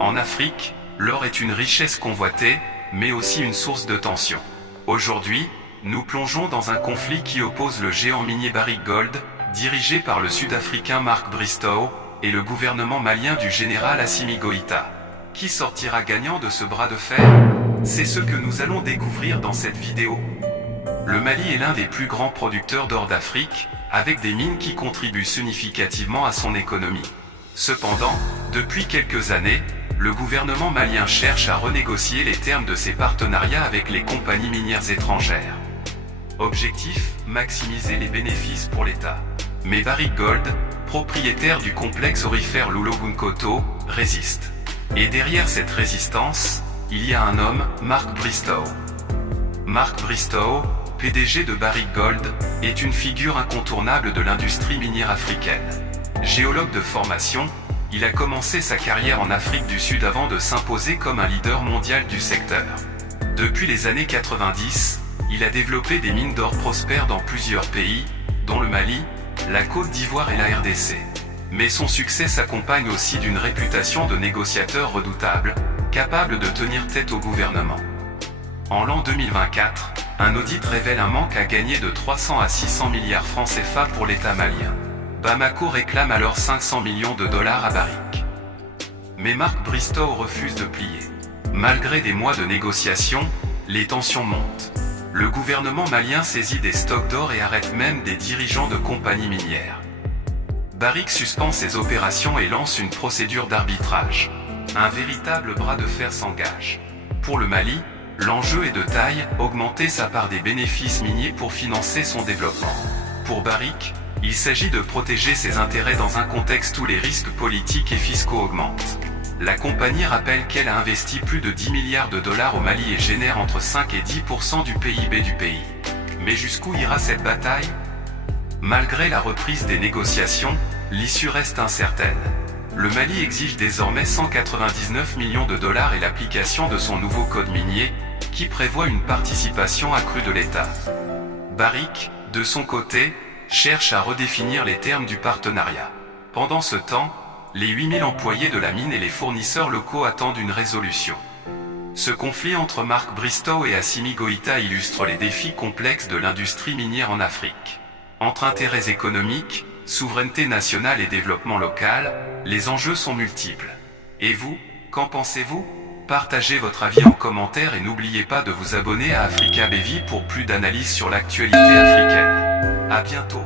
En Afrique, l'or est une richesse convoitée, mais aussi une source de tension. Aujourd'hui, nous plongeons dans un conflit qui oppose le géant minier Barrick Gold, dirigé par le Sud-Africain Mark Bristow, et le gouvernement malien du général Assimi Goïta. Qui sortira gagnant de ce bras de fer? C'est ce que nous allons découvrir dans cette vidéo. Le Mali est l'un des plus grands producteurs d'or d'Afrique, avec des mines qui contribuent significativement à son économie. Cependant, depuis quelques années, le gouvernement malien cherche à renégocier les termes de ses partenariats avec les compagnies minières étrangères. Objectif, maximiser les bénéfices pour l'État. Mais Barrick Gold, propriétaire du complexe aurifère Loulo-Gounkoto, résiste. Et derrière cette résistance, il y a un homme, Mark Bristow. Mark Bristow, PDG de Barrick Gold, est une figure incontournable de l'industrie minière africaine. Géologue de formation, il a commencé sa carrière en Afrique du Sud avant de s'imposer comme un leader mondial du secteur. Depuis les années 90, il a développé des mines d'or prospères dans plusieurs pays, dont le Mali, la Côte d'Ivoire et la RDC. Mais son succès s'accompagne aussi d'une réputation de négociateur redoutable, capable de tenir tête au gouvernement. En l'an 2024, un audit révèle un manque à gagner de 300 à 600 milliards francs CFA pour l'État malien. Bamako réclame alors 500 millions de dollars à Barrick. Mais Mark Bristow refuse de plier. Malgré des mois de négociations, les tensions montent. Le gouvernement malien saisit des stocks d'or et arrête même des dirigeants de compagnies minières. Barrick suspend ses opérations et lance une procédure d'arbitrage. Un véritable bras de fer s'engage. Pour le Mali, l'enjeu est de taille, augmenter sa part des bénéfices miniers pour financer son développement. Pour Barrick, il s'agit de protéger ses intérêts dans un contexte où les risques politiques et fiscaux augmentent. La compagnie rappelle qu'elle a investi plus de 10 milliards de dollars au Mali et génère entre 5 et 10% du PIB du pays. Mais jusqu'où ira cette bataille? Malgré la reprise des négociations, l'issue reste incertaine. Le Mali exige désormais 199 millions de dollars et l'application de son nouveau code minier, qui prévoit une participation accrue de l'État. Barrick, de son côté, cherche à redéfinir les termes du partenariat. Pendant ce temps, les 8000 employés de la mine et les fournisseurs locaux attendent une résolution. Ce conflit entre Mark Bristow et Assimi Goïta illustre les défis complexes de l'industrie minière en Afrique. Entre intérêts économiques, souveraineté nationale et développement local, les enjeux sont multiples. Et vous, qu'en pensez-vous? Partagez votre avis en commentaire et n'oubliez pas de vous abonner à Africa BV pour plus d'analyses sur l'actualité africaine. À bientôt.